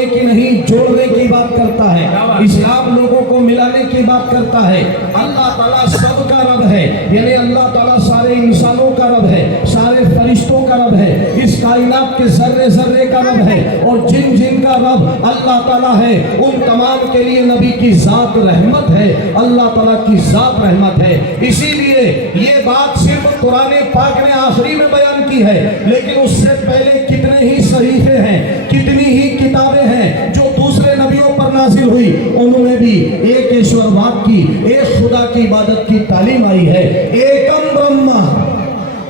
तोड़ने की नहीं, जोड़ने की बात करता है। इस्लाम लोगों को मिलाने की बात करता है। अल्लाह ताला सबका रब है, यानी अल्लाह ताला सारे इंसानों का रब है, सारे फरिश्तों का रब है, इस कायनात के जर्रे जर्रे का रब है, और जिन जिन का रब अल्लाह ताला है उन तमाम के लिए नबी की जात रहमत है, अल्लाह ताला की जात रहमत है। इसीलिए ये बात सिर्फ कुरान पाक ने आखिरी में बयान की है, लेकिन उससे पहले कितने ही सहीफे हैं, कितनी ही किताबें हैं जो दूसरे नबियों पर नाजिल हुई, उन्होंने भी एक ईश्वरवाद की, एक खुदा की इबादत की तालीम आई है। एकम ब्रह्मा,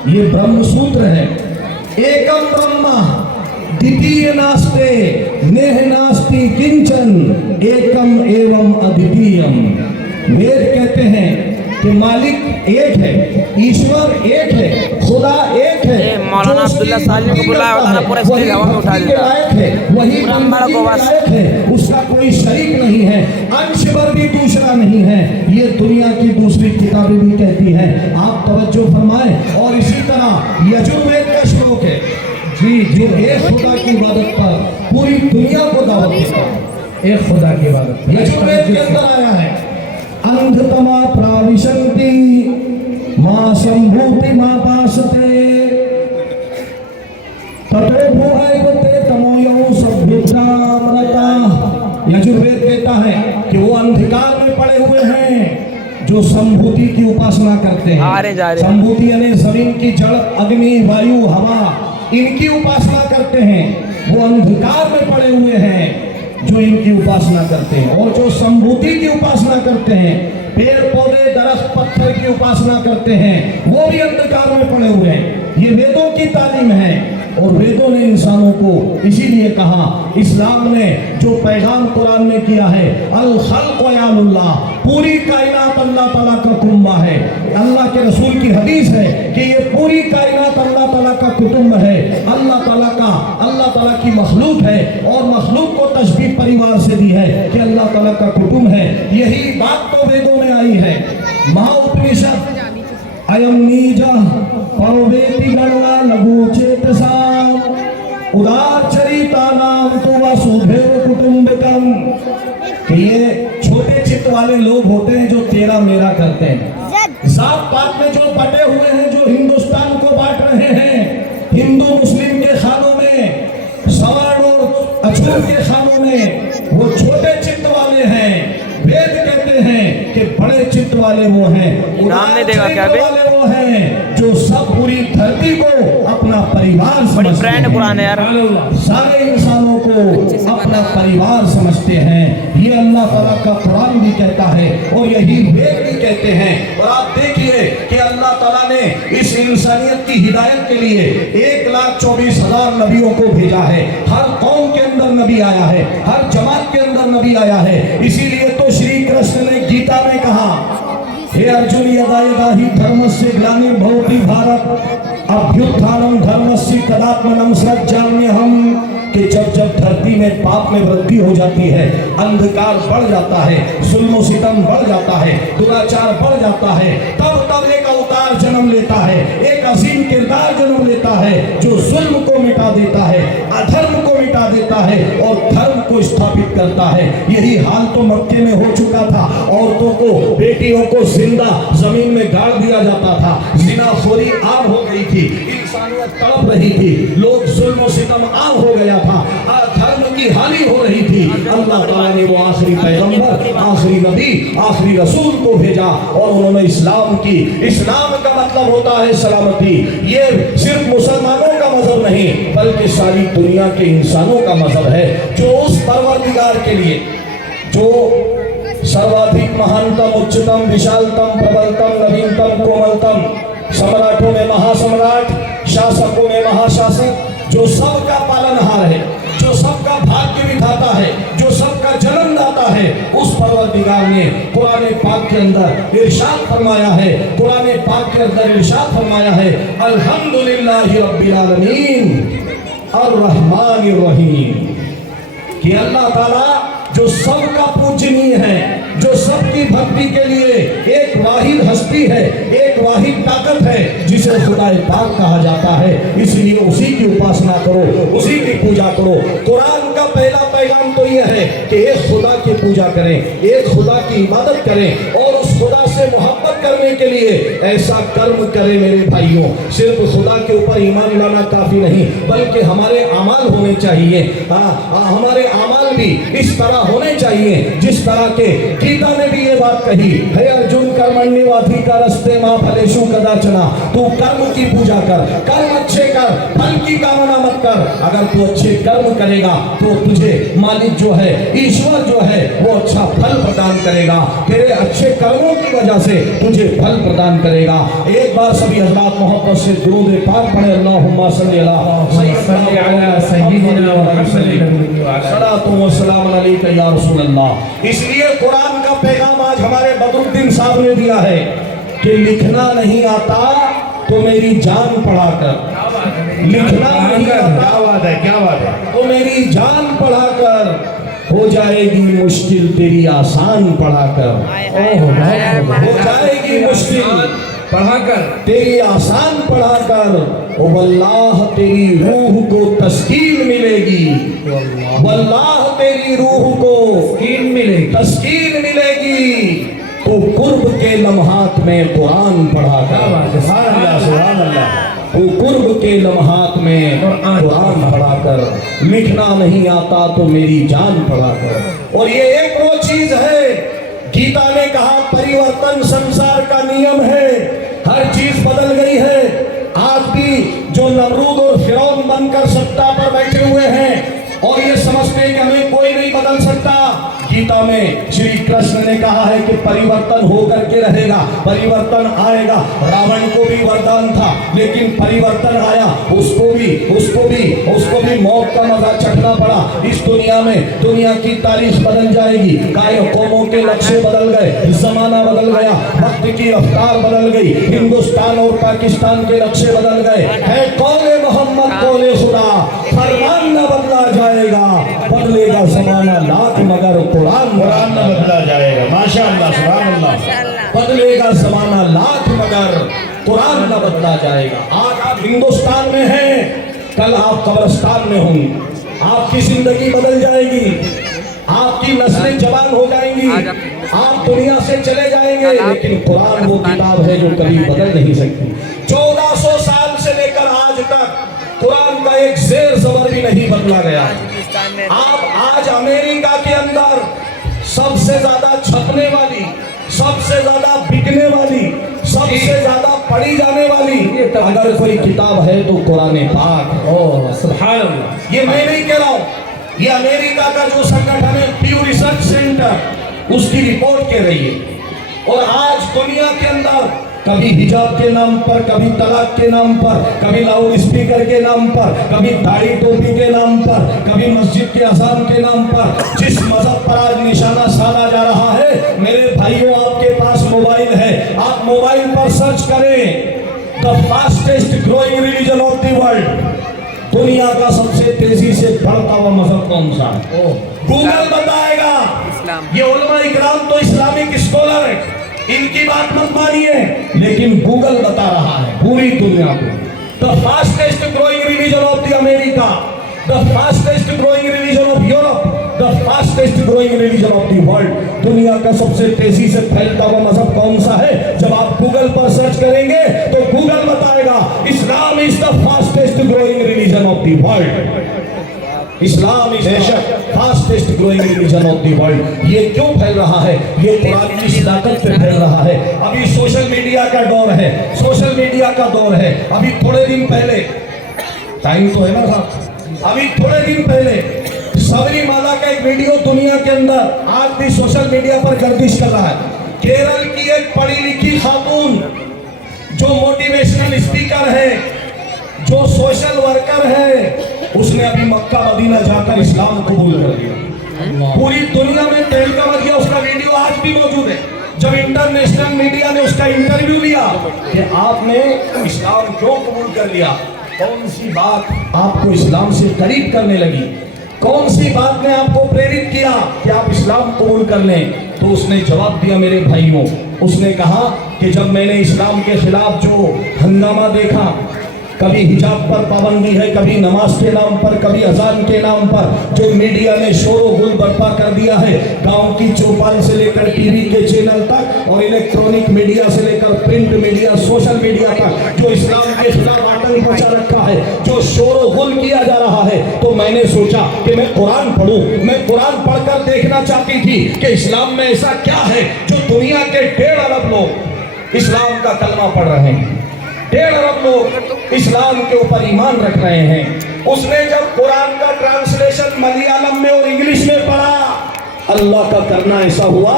ये ब्रह्म सूत्र है। एकम ब्रह्मा द्वितीय नास्ते नेह नास्ति किंचन एकम एवं अद्वितीयम। वेद कहते हैं कि मालिक एक है, ईश्वर एक है, खुदा एक है। मौलाना अब्दुल्ला सालिम को बुलाया होता ना, पूरा स्टेज हवा में उठा देता है, वही ब्राह्मण को बस है, उसका कोई शरीक नहीं है, अंश भर भी दूसरा नहीं है। ये दुनिया की दूसरी किताबें भी कहती हैं। आप तवज्जो फरमाएं। और इसी तरह यजुर्वेद का श्लोक है जी, जो एक खुदा की इबादत पर पूरी दुनिया को दावत देता है। एक खुदा की इबादत यजुर्वेद के अंदर आया है, अंधतमा प्राविशन्ति मां संभूति मां पासते ततो भूयते तमोयो सभ्यतामरता। यजुर्वेद कहता है कि वो अंधकार में पड़े हुए हैं जो संभूति की उपासना करते हैं। संभूति यानी जमीन की जड़, अग्नि, वायु, हवा, इनकी उपासना करते हैं। वो अंधकार में पड़े हुए हैं जो इनकी उपासना करते हैं। और जो संभूति की उपासना करते हैं, पेड़ पौधे दरख्त पत्थर की उपासना करते हैं, वो भी अंधकार में पड़े हुए हैं। ये वेदों की तालीम है, और वेदों ने इंसानों को इसीलिए कहा, इस्लाम ने जो पैगाम कुरान में किया है, अल खल्क़ यालुल्लाह, पूरी कायनात अल्लाह ताला का कुंबा है। अल्लाह के रसूल की हदीस है कि ये पूरी कायनात अल्लाह ताला का कुटुंब है, अल्लाह ताला की मखलूक है, और मखलूक को तशबीह परिवार से दी है कि अल्लाह ताला का कुटुंब है। यही बात तो वेदों में आई है। महाउपनिषद अयम नीजा परोवेति गणवा लघु चेतसाम उदार चरिता नाम तो वसुधैव कुटुंबकम। ये छोटे चित्त वाले लोग होते हैं जो तेरा मेरा करते हैं। जात पात में जो बटे हुए हैं, जो हिंदुस्तान को बांट रहे हैं, हिंदू मुस्लिम के खानों में, सवर्ण और अछूत के खानों में, वो छोटे चित्त वाले हैं। वेद कहते हैं कि बड़े चित्त वाले वो हैं, नाम देगा क्या वाले वो हैं जो सब पूरी धरती को अपना परिवार समझते हैं। कुरान यार, सारे इंसानों को अपना परिवार समझते हैं। ये अल्लाह ताला का कुरान भी कहता है, और यही वेद भी कहते हैं। और आप देखिए कि अल्लाह ताला ने इस इंसानियत की हिदायत के लिए 1,24,000 नबियों को भेजा है। हर कौम के अंदर नबी आया है, हर जमात के अंदर नबी आया है। इसीलिए तो श्री कृष्ण ने गीता में कहा, हे अर्जुन यदा यदा हि धर्मस्य ग्लानिर्भवति भारत अभ्युत्थानं धर्मस्य तदात्मनं सृजाम्यहम्। कि जब जब धरती में पाप में वृद्धि हो जाती है, अंधकार बढ़ जाता है, जुल्म सितम बढ़ जाता है, दुराचार बढ़ जाता है, तब तब एक अवतार जन्म लेता है, एक अजीम किरदार जन्म लेता है जो जुल्म को मिटा देता है, अधर्म को मिटा देता है और धर्म को स्थापित करता है। यही हाल तो मक्के में हो चुका था। औरतों को, बेटियों को जिंदा जमीन में गाड़ दिया जाता था, जिनाखोरी आम हो गई थी, इंसानियत तड़प रही थी, लोग जुल्म सितम आम हो गया था, धर्म की हानि हो रही थी। अल्लाह ताला ने वो आखिरी पैगंबर, आखिरी नबी, आखिरी रसूल को भेजा, और उन्होंने इस्लाम की, इस्लाम का मतलब होता है सलामती। ये सिर्फ मुसलमानों का मजहब नहीं, बल्कि सारी दुनिया के इंसानों का मजहब है, जो उस परवरदिगार के लिए जो सर्वाधिक महानतम, उच्चतम, विशालतम, प्रबलतम, नवीनतम, कोमलतम, सम्राटों में महासम्राट, शासकों में महाशासक, जो सबका पालनहार है, जो सबका भाग्य विधाता है, जो सबका जन्मदाता है, उस परवरदिगार ने कुरान पाक के अंदर इरशाद फरमाया है, कुरान पाक के अंदर इरशाद फरमाया है, अल्हम्दुलिल्लाहि रब्बिल आलमीन अर्रहमानिर रहीम। कि अल्लाह ताला जो सबका पूजनीय है, जो सबकी भक्ति के लिए एक वाहिद हस्ती है, एक वाहिद ताकत है, जिसे खुदाए पाक कहा जाता है। इसलिए उसी की उपासना करो, उसी की पूजा करो। कुरान का पहला पैगाम काम तो यह है कि एक खुदा की पूजा करें, एक खुदा की इबादत करें और उस खुदा से मोहब्बत करने के लिए ऐसा कर्म करें मेरे भाइयों। सिर्फ खुदा के ऊपर ईमान लाना काफी नहीं, बल्कि हमारे अमाल होने चाहिए। हमारे अमाल भी इस तरह होने चाहिए जिस तरह के गीता ने भी ये बात कही है, अर्जुन कर्मण्येवाधिकारस्ते मा फलेषु कदाचन। तू कर्म की पूजा कर, कर्म अच्छे कर, फल की कामना मत कर। अगर तू अच्छे कर्म करेगा तो तुझे मालिक जो है, ईश्वर जो है, वो अच्छा फल प्रदान करेगा। तेरे अच्छे कर्मों की वजह से तुझे फल प्रदान करेगा। एक बार सभी हज़रात मोहब्बत से दुरूद पाक पढ़े, अल्लाहुम्मा सल्ली अला सय्यिदिना व सलातु व सलाम अलैका या रसूल अल्लाह। इसलिए कुरान का पैगाम आज हमारे बदरुद्दीन साहब ने दिया है कि लिखना नहीं आता तो मेरी जान पढ़ाकर, लिखना नहीं आता, क्या बात है, तो मेरी जान पढ़ाकर हो जाएगी मुश्किल तेरी आसान पढ़ाकर, हो जाएगी मुश्किल पढ़ाकर तेरी आसान पढ़ाकर, ओ वल्लाह तेरी रूह को तस्कीन मिलेगी, वल्लाह तेरी रूह को तस्कीन मिलेगी। तो कुर्ब के लम्हात में कुरान पढ़ाकर, सुभान अल्लाह, तो कुर्ब के लम्हात में कुरान पढ़ाकर, लिखना नहीं आता तो मेरी जान पढ़ाकर। और ये एक वो चीज है, गीता ने कहा परिवर्तन संसार का नियम है, हर चीज बदल गई है। आज भी जो नमरूद और फिरौन बनकर सत्ता पर बैठे हुए हैं और ये समझते हैं कि हमें कोई नहीं बदल सकता, गीता में श्री कृष्ण ने कहा है कि परिवर्तन होकर के रहेगा, परिवर्तन आएगा। रावण को भी वरदान था लेकिन परिवर्तन आया, उसको भी मौत का मजा चखना पड़ा। इस दुनिया में दुनिया की तारीख बदल जाएगी, कायम कौमों के नक्शे बदल गए, जमाना बदल गया, वक्त की रफ्तार बदल गई, हिंदुस्तान और पाकिस्तान के नक्शे बदल गए। है कौले मोहम्मद कौले खुदा, फरमान न बदला जाएगा, बदलेगा जमाना लाख मगर कुरान न बदला जाएगा। माशाअल्लाह, सुभान अल्लाह, बदलेगा जमाना लाख मगर कुरान न बदला जाएगा। आज आप हिंदुस्तान में हैं, कल आप कब्रिस्तान में होंगे, आपकी जिंदगी बदल जाएगी, आपकी नस्लें जवान हो जाएंगी, आप दुनिया से चले जाएंगे, लेकिन कुरान वो किताब है जो कभी बदल नहीं सकती। 1400 साल से लेकर आज तक कुरान का एक शेर ज़बर भी नहीं बदला गया। आप आज अमेरिका के अंदर सबसे ज्यादा छपने वाली, सबसे ज्यादा बिकने वाली, सबसे ज्यादा पढ़ी जाने वाली अगर कोई किताब है तो कुरान पाक। सुभान अल्लाह, ये मैं नहीं कह रहा हूँ, ये अमेरिका का जो संगठन है प्यू रिसर्च सेंटर, उसकी रिपोर्ट कह रही है। और आज दुनिया के अंदर कभी हिजाब के नाम पर, कभी तलाक के नाम पर, कभी लाउड स्पीकर के नाम पर, कभी दाढ़ी टोपी के नाम पर, कभी मस्जिद के अजान के नाम पर, जिस मजहब पर आज निशाना साधा जा रहा है, मेरे भाइयों आपके पास मोबाइल है, आप मोबाइल पर सर्च करें the fastest growing religion of the world, दुनिया का सबसे तेजी से बढ़ता हुआ मजहब कौन सा है, गूगल बताएगा। ये उलमा इकराम तो इस्लामिक स्कॉलर है, इनकी बात मत मानिए, लेकिन गूगल बता रहा है पूरी दुनिया को। The fastest growing religion of the America, the fastest growing religion of Europe, the fastest growing religion of the world, दुनिया का सबसे तेजी से फैलता हुआ मजहब कौन सा है? जब आप गूगल पर सर्च करेंगे तो गूगल बताएगा Islam is the fastest growing religion of the world. Islam is fastest growing religion of the world. ये क्यों फैल रहा है? ये कुरान की सदाकत पे फैल रहा है। अभी सोशल मीडिया का दौर है, सोशल मीडिया का दौर है। अभी थोड़े दिन पहले, टाइम तो है ना साहब, अभी थोड़े दिन पहले सबरीमाला का एक वीडियो दुनिया के अंदर आज भी सोशल मीडिया पर गर्दिश कर रहा है। केरल की एक पढ़ी लिखी खातून जो मोटिवेशनल स्पीकर है, जो सोशल वर्कर है, उसने अभी मक्का मदीना जाकर इस्लाम कबूल कर लिया। पूरी दुनिया में तहलका मच गया, उसका वीडियो आज भी मौजूद है। जब इंटरनेशनल मीडिया ने उसका इंटरव्यू लिया कि आपने इस्लाम क्यों कबूल कर लिया, कौन सी बात आपको इस्लाम से करीब करने लगी, कौन सी बात ने आपको प्रेरित किया कि आप इस्लाम कबूल कर लें, तो उसने जवाब दिया मेरे भाइयों, उसने कहा कि जब मैंने इस्लाम के खिलाफ जो हंगामा देखा, कभी हिजाब पर पाबंदी है, कभी नमाज के नाम पर, कभी अजान के नाम पर जो मीडिया ने शोर गुल बर्पा कर दिया है, गांव की चौपाल से लेकर टीवी के चैनल तक और इलेक्ट्रॉनिक मीडिया से लेकर प्रिंट मीडिया, सोशल मीडिया तक जो इस्लाम के खिलाफ आतंक मचा रखा है, जो शोर गुल किया जा रहा है, तो मैंने सोचा कि मैं कुरान पढ़ूं। मैं कुरान पढ़कर देखना चाहती थी कि इस्लाम में ऐसा क्या है जो दुनिया के 1.5 अरब लोग इस्लाम का कलमा पढ़ रहे हैं, 1.5 अरब लोग इस्लाम के ऊपर ईमान रख रहे हैं। उसने जब कुरान का ट्रांसलेशन मलयालम में और इंग्लिश में पढ़ा, अल्लाह का करना ऐसा हुआ,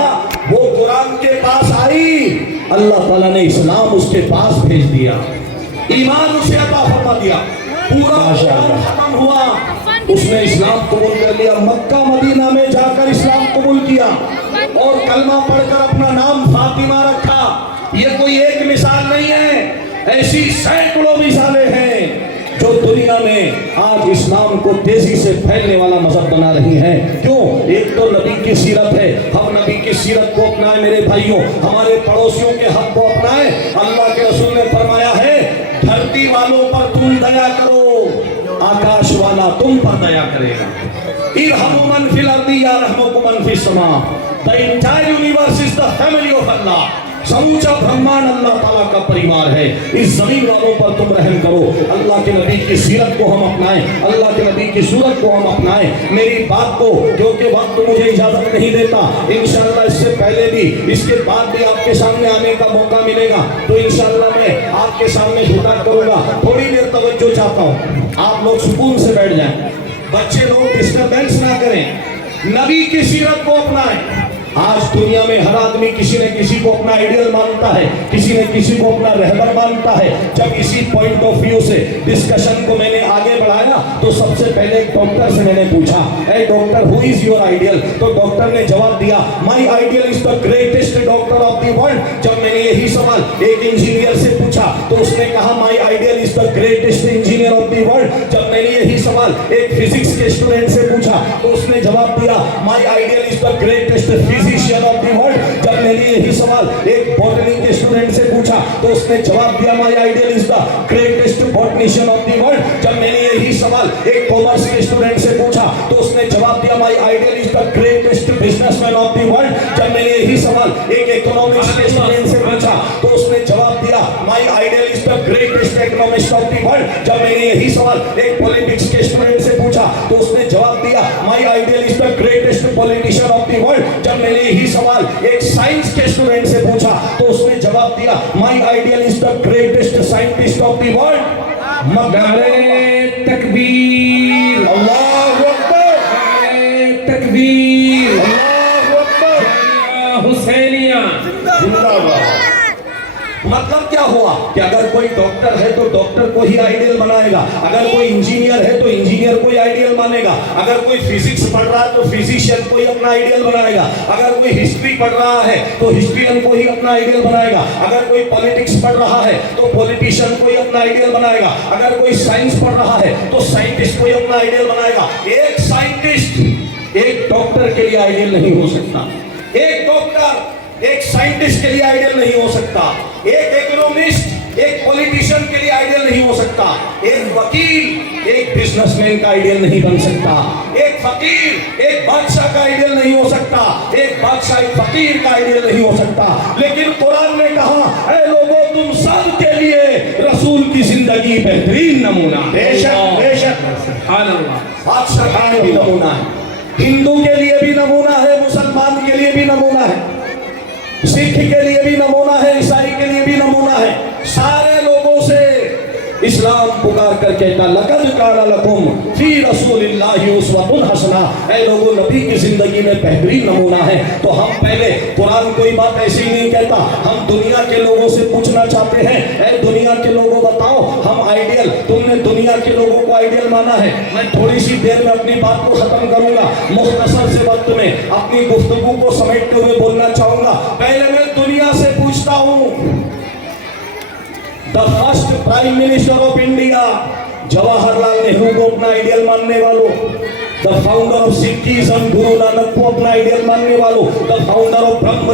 वो कुरान के पास आई, अल्लाह ताला ने इस्लाम उसके पास भेज दिया, ईमान उसे अता फरमा दिया, पूरा कुरान खत्म हुआ, उसने इस्लाम कबूल कर लिया। मक्का मदीना में जाकर इस्लाम कबूल किया और कलमा पढ़कर अपना नाम फातिमा रखा। ये कोई एक मिसाल नहीं है, ऐसी सैकड़ों मिसालें हैं जो दुनिया में आज इस्लाम को तेजी से फैलने वाला मजहब बना रही हैं। क्यों? एक तो नबी की सीरत है, हम नबी की सीरत को अपनाएं मेरे भाइयों, हमारे पड़ोसियों के हक को अपनाएं। अल्लाह के रसूल ने फरमाया है, धरती वालों पर तुम दया करो, आकाश वाला तुम पर दया करेगा। इरहमु मन फिल अर्दी यरहमुकुम मन फिस समा। The entire universe is the family of Allah. समूचा ब्रह्मांड अल्लाह ताला का परिवार है। इस जमीन वालों पर तुम रहम करो। अल्लाह के नबी की सीरत को हम अपनाएं, अल्लाह के नबी की सूरत को हम अपनाएं। मेरी बात को, क्योंकि वक्त मुझे इजाजत नहीं देता, इंशाअल्लाह इससे पहले भी इसके बाद भी आपके सामने आने का मौका मिलेगा तो इंशाअल्लाह मैं आपके सामने खिताब करूंगा। थोड़ी देर तवज्जो चाहता हूँ, आप लोग सुकून से बैठ जाएं, बच्चे लोग डिस्टर्बेंस ना करें, नबी की सीरत को अपनाएं। आज दुनिया में हर आदमी किसी न किसी को अपना आइडियल मानता है, किसी न किसी को अपना रहबर मानता है। जब इसी पॉइंट ऑफ व्यू से डिस्कशन को मैंने आगे बढ़ाया तो सबसे पहले एक डॉक्टर से मैंने पूछा, ए doctor, who is your ideal? तो डॉक्टर ने जवाब दिया, my ideal is the greatest doctor of the world. जब मैंने यही सवाल एक इंजीनियर से पूछा तो उसने कहा, my ideal is the greatest engineer of the world. जब मैंने यही सवाल एक फिजिक्स के स्टूडेंट से पूछा तो उसने जवाब दिया, my ideal is the greatest physician of the world. जब मैंने यही सवाल एक बॉटनी के स्टूडेंट से पूछा तो उसने जवाब दिया, my ideal is the greatest botanician of the world. जब मैंने यही सवाल एक कॉमर्स के स्टूडेंट से पूछा तो उसने जवाब दिया, my ideal is the greatest businessman of the world. जब मैंने यही सवाल एक इकोनॉमिक्स के स्टूडेंट से पूछा तो उसने जवाब दिया, my ideal is the greatest economist of the world. जब मैंने यही सवाल एक पॉलिटिक्स के स्टूडेंट से पूछा तो उसने जवाब दिया, my ideal is the greatest politician of the world. जब मैंने यही सवाल एक साइंस के स्टूडेंट से पूछा तो उसने जवाब दिया, my ideal is the greatest scientist of the world. नारे तकबीर, अल्लाहु अकबर, नारे तकबीर, अल्लाहु अकबर, जामिया हुसैनिया जिंदाबाद। मतलब क्या हुआ कि अगर कोई डॉक्टर है तो डॉक्टर को ही आइडियल बनाएगा, अगर कोई इंजीनियर है तो इंजीनियर को ही आइडियल मानेगा, अगर कोई फिजिक्स पढ़ रहा है तो फिजिशियन को ही अपना आइडियल बनाएगा, अगर कोई हिस्ट्री पढ़ रहा है तो हिस्ट्रियन को ही अपना आइडियल बनाएगा, अगर कोई पॉलिटिक्स पढ़ रहा है तो पॉलिटिशियन को ही अपना आइडियल बनाएगा, अगर कोई साइंस पढ़ रहा है तो साइंटिस्ट को ही अपना आइडियल बनाएगा। एक साइंटिस्ट एक डॉक्टर के लिए आइडियल नहीं हो सकता, एक डॉक्टर एक साइंटिस्ट के लिए आइडियल नहीं हो सकता, एक इकोनॉमिस्ट एक पॉलिटिशियन के लिए आइडियल नहीं हो सकता, एक वकील एक बिजनेसमैन का आइडियल नहीं बन सकता, एक फकीर एक बादशाह का आइडियल नहीं हो सकता, एक बादशाह एक फकीर का आइडियल नहीं हो सकता। लेकिन कुरान ने कहा, ऐ लोगों, तुम सब के लिए रसूल की जिंदगी बेहतरीन नमूना। बेशक बेशक, बादशाह का भी नमूना है, हिंदू के लिए भी नमूना है, मुसलमान के लिए भी नमूना है, सिख के लिए भी नमूना है, ईसाई के लिए भी नमूना है। सारे लोगों से इस्लाम पुकार कर कहता, लक़द काना लकुम फी रसूलिल्लाहि उस्वतुन हसना। ऐ लोगों, नबी की जिंदगी में बेहतरीन नमूना है। तो हम पहले, कुरान कोई बात ऐसी नहीं कहता, हम दुनिया के लोगों से पूछना चाहते हैं, ऐ दुनिया के लोगों बताओ, हम आइडियल, तुमने दुनिया के लोगों को आइडियल माना है। मैं थोड़ी सी देर में अपनी बात को खत्म करूंगा, मुख्तसर से वक्त में अपनी गुफ्तगू को समेटते हुए बोलना चाहूंगा। पहले मैं दुनिया से पूछता हूँ, the first prime minister of India Jawaharlal Nehru को अपना आइडियल मानने वालों, the founder of Sikhism, Guru Nanak को अपना आइडियल मानने वालों, the founder of Brahmo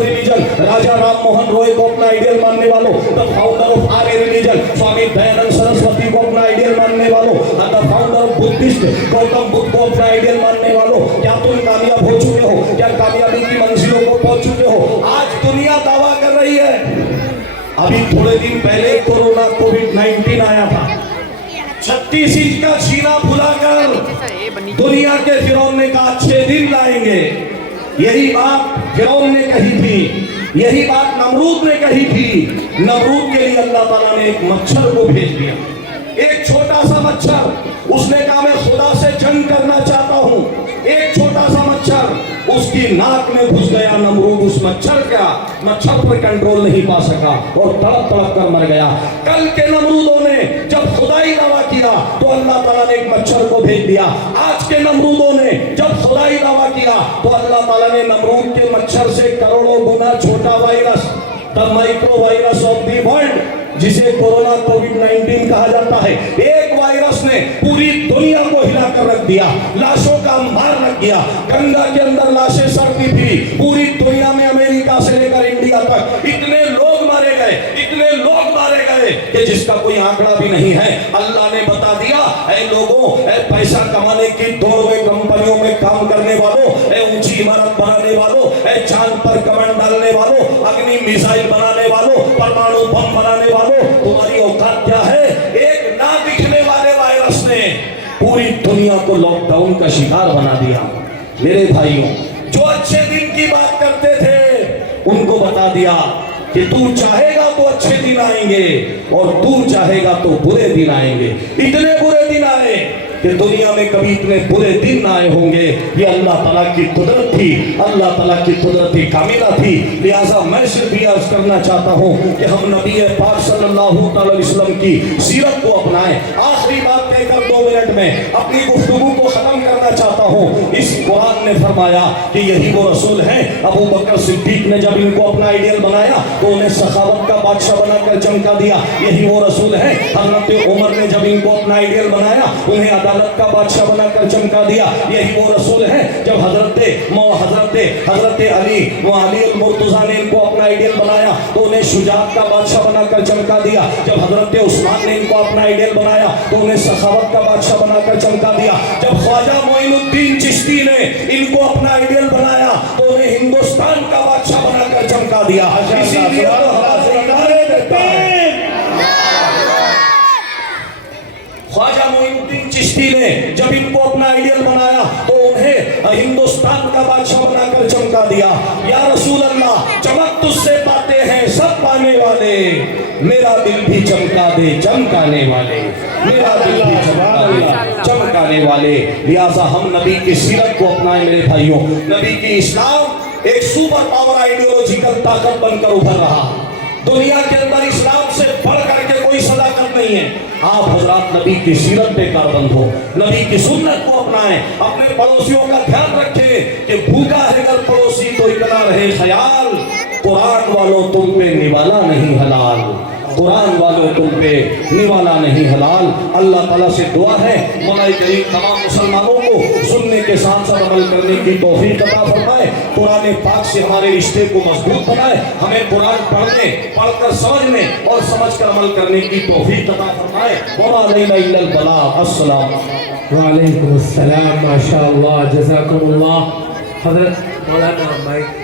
religion Raja Ram Mohan Roy को अपना आइडियल मानने वालों, the founder of Arya religion Swami Dayanand Saraswati को अपना आइडियल मानने वालों, the founder of Buddhist Gautam Buddha को अपना आइडियल मानने वालों, क्या तुम कामयाब हो चुके हो? क्या कामयाबी की मंजिलों को पहुंच चुके हो? आज दुनिया दावा कर रही है। अभी थोड़े दिन पहले कोरोना कोविड-19 आया था, 36 इंच का सीना फुलाकर दुनिया के फिरौन ने कहा अच्छे दिन लाएंगे। यही बात फिरौन ने कही थी, यही बात नमरूद ने कही थी। नमरूद के लिए अल्लाह ताला ने एक मच्छर को भेज दिया, एक छोटा सा मच्छर। उसने कहा मैं खुदा से जंग करना चाहता हूं। एक छोटा सा मच्छर उसकी नाक में घुस गया। नमरूद उस मच्छर पर कंट्रोल नहीं पा सका और तड़प तड़प कर मर गया। कल के नमरूदों ने जब खुदाई दावा किया तो अल्लाह ताला ने एक मच्छर को भेज दिया। आज के नमरूदों ने जब खुदाई दावा किया तो अल्लाह ताला ने नमरूद के मच्छर से करोड़ों गुना छोटा virus, the micro virus of the world, जिसे कोरोना कोविड-19 कहा जाता है, एक वायरस ने पूरी दुनिया को हिलाकर रख दिया, लाशों का अंबार रख दिया। गंगा के अंदर लाशें सड़ती थी। पूरी दुनिया में अमेरिका से लेकर इंडिया तक इतने लोग मारे गए, इतने लोग मारे गए कि जिसका कोई आंकड़ा भी नहीं है। अल्लाह ने बता दिया, ऐ लोगों, ऐ पैसा कमाने की दौड़ में कंपनियों में काम करने वालों, ऐ ऊंची इमारत बनाने वालों, ऐ चांद पर कमर डालने वालों, अग्नि मिसाइल बनाने वालों, परमाणु बम बनाने वालों, तुम्हारी औकात क्या है? एक ना दिखने वाले वायरस ने पूरी दुनिया को लॉकडाउन का शिकार बना दिया। मेरे भाइयों, जो अच्छे दिन की बात करते थे उनको बता दिया कि तू चाहेगा तो अच्छे दिन आएंगे और तू चाहेगा तो बुरे दिन आएंगे। इतने बुरे दिन आए कि दुनिया में कभी इतने बुरे दिन ना आए होंगे। ये अल्लाह ताला की कुदरत थी, अल्लाह ताला की कुदरती कामिला थी। लिहाजा मैं सिर्फ ये अर्ज करना चाहता हूँ कि हम नबी पाक सल्लल्लाहु अलैहि वसल्लम की सीरत को अपनाएं। आखिरी बात कहकर 2 मिनट में अपनी गुफ्तगू को खत्म करना चाहता हूँ। इस कुरान ने फरमाया कि यही वो रसूल हैं। अबू बकर सिद्दीक ने जब इनको अपना आइडियल बनाया तो उन्हें सखावत का बादशाह बनाकर चमका दिया। यही वो रसूल हैं। हजरत उमर ने जब इनको अपना आइडियल बनाया उन्हें अदालत का बादशाह बनाकर चमका दिया। यही वो रसूल हैं। जब हजरत अली मुर्तजा ने इनको अपना आइडियल बनाया तो उन्हें शुजाअत का बादशाह बनाकर चमका दिया। जब हजरत उस्मान ने इनको अपना आइडियल बनाया तो उन्हें सखावत का बादशाह बनाकर चमका दिया। जब ख्वाजा मोइनुद्दीन चिश्ती ने इनको अपना आइडियल बनाया तो उन्हें हिंदुस्तान का बादशाह बनाकर चमका दिया। इसीलिए ख्वाजा मोइनुद्दीन चिश्ती ने जब इनको अपना आइडियल बनाया तो उन्हें हिंदुस्तान का बादशाह बनाकर चमका दिया। या रसूल अल्लाह, चमक तुझसे पाते हैं सब पाने वाले, मेरा दिल भी चमका दे चमकाने वाले, मेरा दिल भी चमका दे चमकाने वाले। लिहाजा हम नबी की सीरत को अपनाएं मेरे भाइयों। नबी की इस्लाम एक सुपर पावर आइडियोलॉजिकल ताकत बनकर उभर रहा। दुनिया के अंदर इस्लाम से बढ़ करके कोई सदाकत नहीं है। आप हजरात नबी की सीरत पे कारबंद हो, नबी की सुन्नत को अपनाएं, अपने पड़ोसियों का ध्यान रखें कि भूखा है अगर पड़ोसी तो इतना रहे ख्याल, कुरान वालों तुम पे निवाला नहीं हलाल, कुरान वालों तुम पे निवाला नहीं हलाल। अल्लाह ताला से दुआ है मौला करीम तमाम मुसलमानों को सुनने के साथ साथ अमल करने की तौफीक अता फरमाए। कुरान पाक से हमारे रिश्ते को मजबूत बनाए। हमें कुरान पढ़ने, पढ़कर समझने और समझकर अमल करने की तौफीक अता फरमाए। वमा अलैना इल्लल बलाग। अस्सलाम वालेकुम अस्सलाम, माशाअल्लाह, जज़ाकुमुल्लाह। हज़रत मौलाना माइक